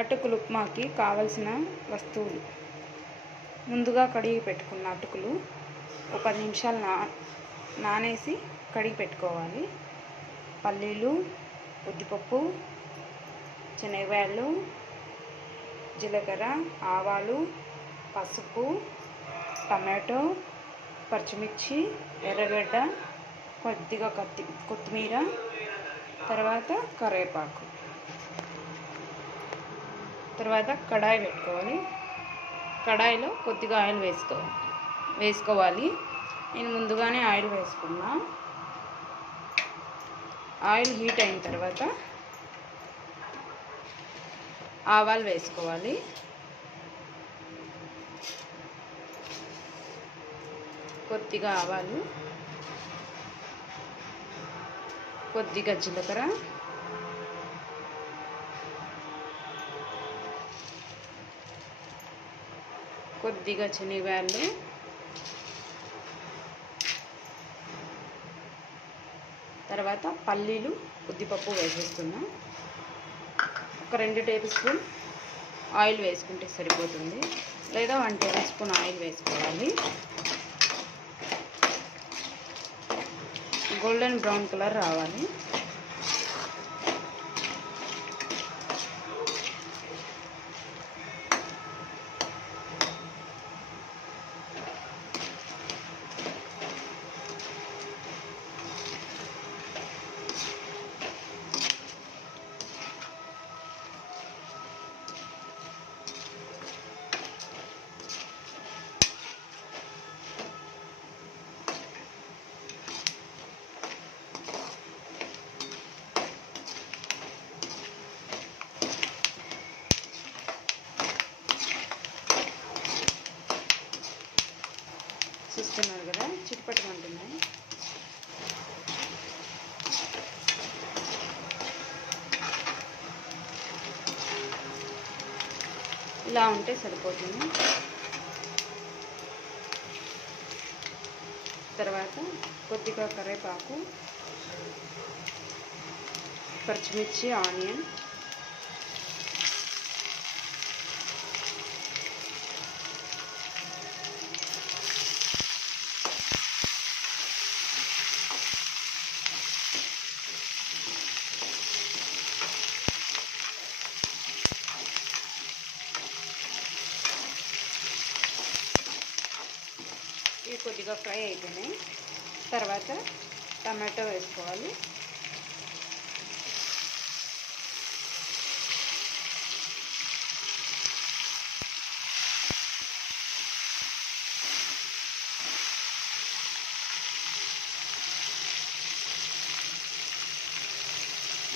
అటుకులు ఉప్మాకి కావలసిన వస్తువులు. ముందుగా కడిగి పెట్టుకున్న అటుకులు ఒక పది నిమిషాలు నా నానేసి కడిగి పెట్టుకోవాలి. పల్లీలు ఉద్దిపప్పు శనగబ్యాళ్ళు జీలకర్ర ఆవాలు పసుపు టమాటో పచ్చిమిర్చి ఎర్రగడ్డ కొద్దిగా కత్తి కొత్తిమీర తర్వాత కరివేపాకు. తర్వాత కడాయి పెట్టుకోవాలి. కడాయిలో కొద్దిగా ఆయిల్ వేసుకో వేసుకోవాలి. నేను ముందుగానే ఆయిల్ వేసుకున్నా. ఆయిల్ హీట్ అయిన తర్వాత ఆవాలు వేసుకోవాలి. కొద్దిగా ఆవాలు కొద్దిగా జీలకర్ర కొద్దిగా శనివాళ్ళు తర్వాత పల్లీలు ఉద్దిపప్పు వేసేస్తున్నా. ఒక రెండు టేబుల్ స్పూన్ ఆయిల్ వేసుకుంటే సరిపోతుంది. లేదా వన్ టేబుల్ స్పూన్ ఆయిల్ వేసుకోవాలి. గోల్డెన్ బ్రౌన్ కలర్ రావాలి. ఇలా ఉంటే సరిపోతుంది. తర్వాత కొద్దిగా కరివేపాకు పచ్చిమిర్చి ఆనియన్ ఇవి ఫ్రై అయిపోయినాయి. తర్వాత టమాటో వేసుకోవాలి.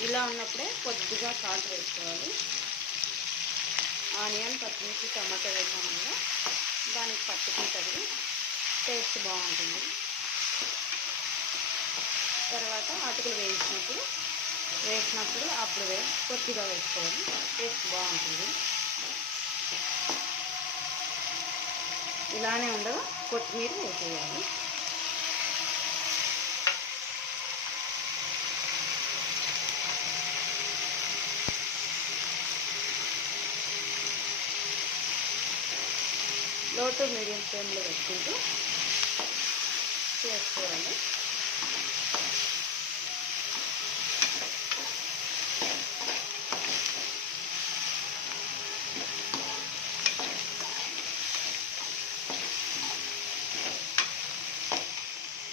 ఇలా ఉన్నప్పుడే కొద్దిగా సాల్ట్ వేసుకోవాలి. ఆనియన్ పచ్చిమిర్చి టమాటో వేసాము కదా దానికి పట్టుకుంటుంది టేస్ట్ బాగుంటుంది. తర్వాత అటుకులు వేయించినప్పుడు వేసినప్పుడు అప్పుడు వే కొద్దిగా వేసుకోవాలి. టేస్ట్ బాగుంటుంది. ఇలానే ఉండగా కొత్తిమీర వేసేయాలి. లో టు మీడియం ఫ్లేమ్లో పెట్టుకుంటూ చేసుకోవాలి.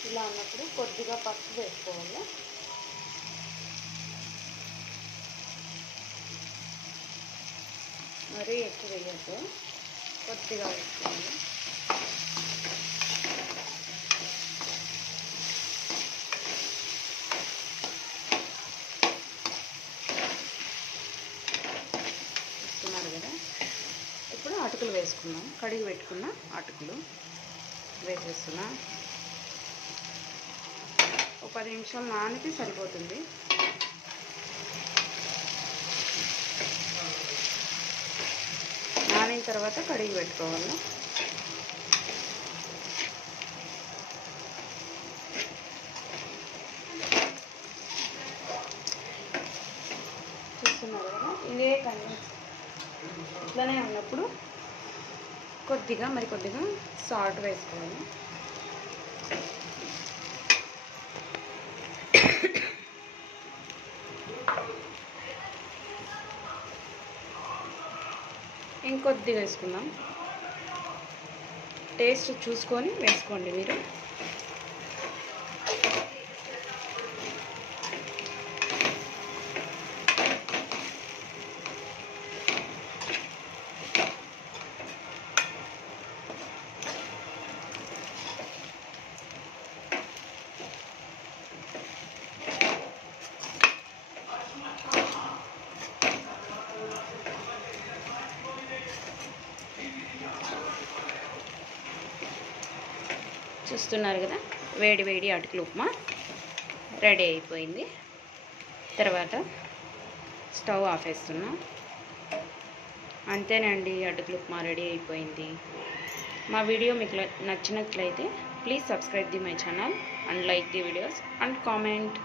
ఇలా ఉన్నప్పుడు కొద్దిగా పసుపు వేసుకోవాలి. మరీ ఎక్కువ వేయద్దు. కొద్దిగా వేసుకోవాలి. అటుకులు వేసుకున్నాం. కడిగి పెట్టుకున్న అటుకులు వేసేస్తున్నా. ఒక పది నిమిషాలు నానితే సరిపోతుంది. నానిన తర్వాత కడిగి పెట్టుకోవాలి. చూస్తున్నారు కదా? ఇదే కన్నీ ఇట్లానే ఉన్నప్పుడు కొద్దిగా మరి కొద్దిగా సాల్ట్ వేసుకోవాలి. ఇంకొద్దిగా వేసుకుందాం. టేస్ట్ చూసుకొని వేసుకోండి మీరు. చూస్తున్నారు కదా వేడి వేడి అటుకులు ఉప్మా రెడీ అయిపోయింది. తర్వాత స్టవ్ ఆఫ్ వేస్తున్నా అంతేనండి అటుకులు ఉప్మా రెడీ అయిపోయింది. మా వీడియో మీకు నచ్చినట్లయితే please subscribe the my channel and like the videos and comment.